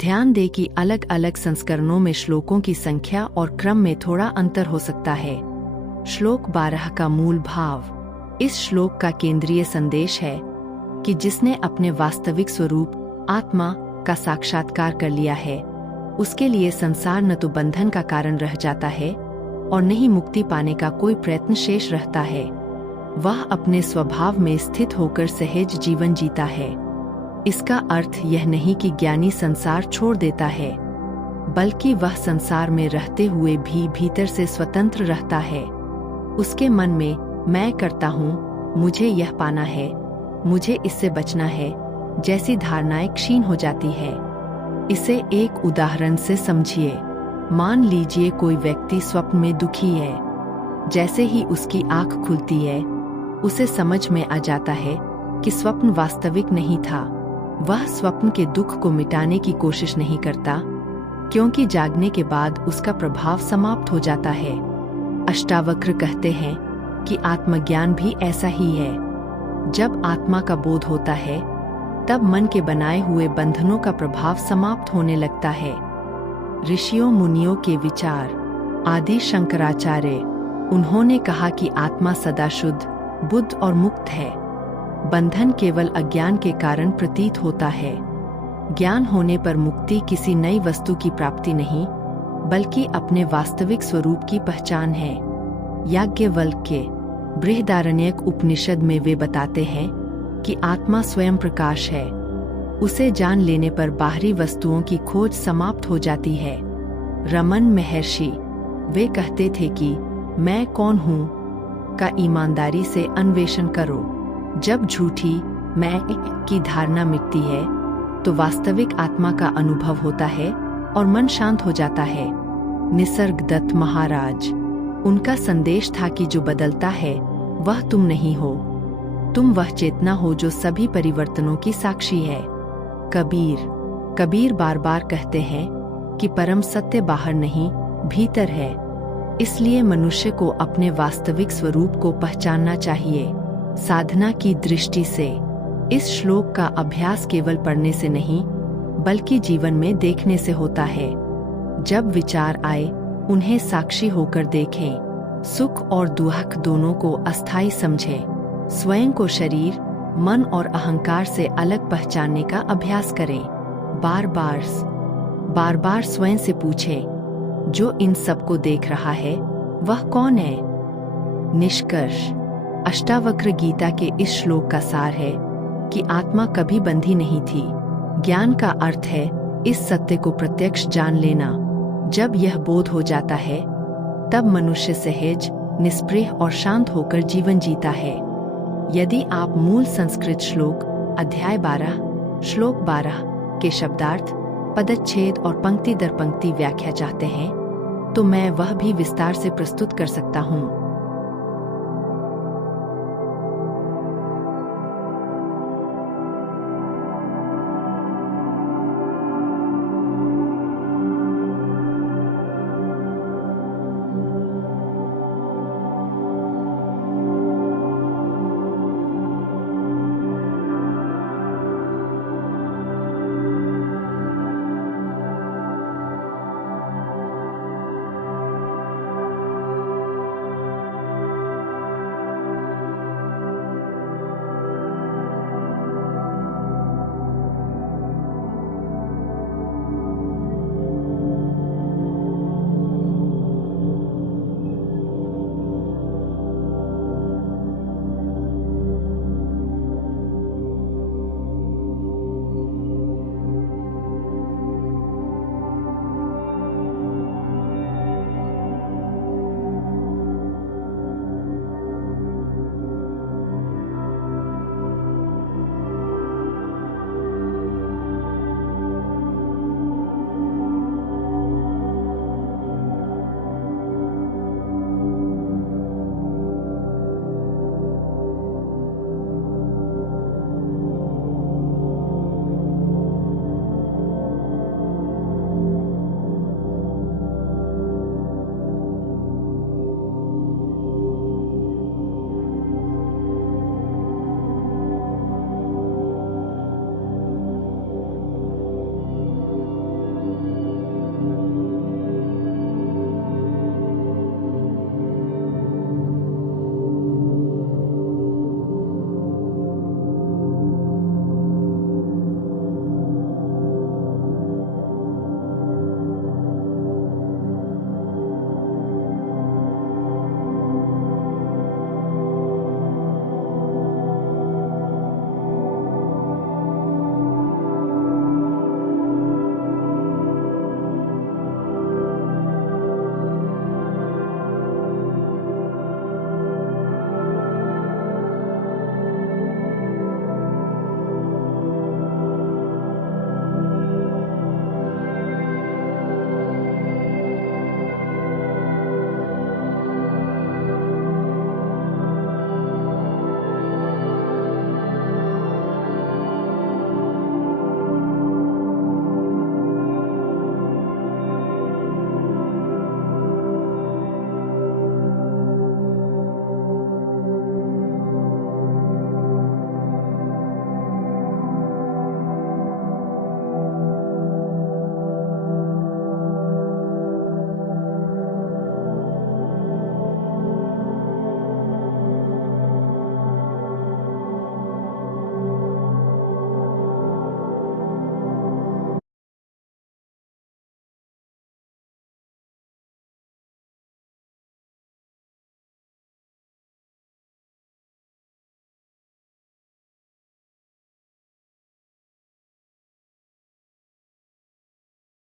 ध्यान दें कि अलग अलग संस्करणों में श्लोकों की संख्या और क्रम में थोड़ा अंतर हो सकता है। श्लोक 12 का मूल भाव। इस श्लोक का केंद्रीय संदेश है कि जिसने अपने वास्तविक स्वरूप आत्मा का साक्षात्कार कर लिया है, उसके लिए संसार न तो बंधन का कारण रह जाता है और न ही मुक्ति पाने का कोई प्रयत्न शेष रहता है। वह अपने स्वभाव में स्थित होकर सहज जीवन जीता है। इसका अर्थ यह नहीं कि ज्ञानी संसार छोड़ देता है, बल्कि वह संसार में रहते हुए भी भीतर से स्वतंत्र रहता है। उसके मन में मैं करता हूँ, मुझे यह पाना है, मुझे इससे बचना है जैसी धारणाएं क्षीण हो जाती है। इसे एक उदाहरण से समझिए। मान लीजिए कोई व्यक्ति स्वप्न में दुखी है। जैसे ही उसकी आंख खुलती है, उसे समझ में आ जाता है कि स्वप्न वास्तविक नहीं था। वह स्वप्न के दुख को मिटाने की कोशिश नहीं करता, क्योंकि जागने के बाद उसका प्रभाव समाप्त हो जाता है। अष्टावक्र कहते हैं कि आत्मज्ञान भी ऐसा ही है। जब आत्मा का बोध होता है, तब मन के बनाए हुए बंधनों का प्रभाव समाप्त होने लगता है। ऋषियों मुनियों के विचार। आदि शंकराचार्य, उन्होंने कहा कि आत्मा सदा शुद्ध, बुद्ध और मुक्त है। बंधन केवल अज्ञान के कारण प्रतीत होता है। ज्ञान होने पर मुक्ति किसी नई वस्तु की प्राप्ति नहीं, बल्कि अपने वास्तविक स्वरूप की पहचान है। याज्ञवल्क्य, बृहदारण्यक उपनिषद में वे बताते हैं कि आत्मा स्वयं प्रकाश है। उसे जान लेने पर बाहरी वस्तुओं की खोज समाप्त हो जाती है। रमन महर्षि, वे कहते थे कि मैं कौन हूँ का ईमानदारी से अन्वेषण करो। जब झूठी मैं की धारणा मिटती है, तो वास्तविक आत्मा का अनुभव होता है और मन शांत हो जाता है। निसर्गदत्त महाराज, उनका संदेश था कि जो बदलता है वह तुम नहीं हो, तुम वह चेतना हो जो सभी परिवर्तनों की साक्षी है। कबीर बार बार कहते हैं कि परम सत्य बाहर नहीं, भीतर है। इसलिए मनुष्य को अपने वास्तविक स्वरूप को पहचानना चाहिए। साधना की दृष्टि से इस श्लोक का अभ्यास केवल पढ़ने से नहीं, बल्कि जीवन में देखने से होता है। जब विचार आए, उन्हें साक्षी होकर देखें। सुख और दुख दोनों को अस्थायी समझें। स्वयं को शरीर, मन और अहंकार से अलग पहचानने का अभ्यास करें। बार बार स्वयं से पूछें, जो इन सब को देख रहा है वह कौन है? निष्कर्ष। अष्टावक्र गीता के इस श्लोक का सार है कि आत्मा कभी बंधी नहीं थी। ज्ञान का अर्थ है इस सत्य को प्रत्यक्ष जान लेना। जब यह बोध हो जाता है, तब मनुष्य सहज, निष्प्रिय और शांत होकर जीवन जीता है। यदि आप मूल संस्कृत श्लोक अध्याय 12, श्लोक 12 के शब्दार्थ, पदच्छेद और पंक्ति दर पंक्ति व्याख्या चाहते हैं, तो मैं वह भी विस्तार से प्रस्तुत कर सकता हूँ।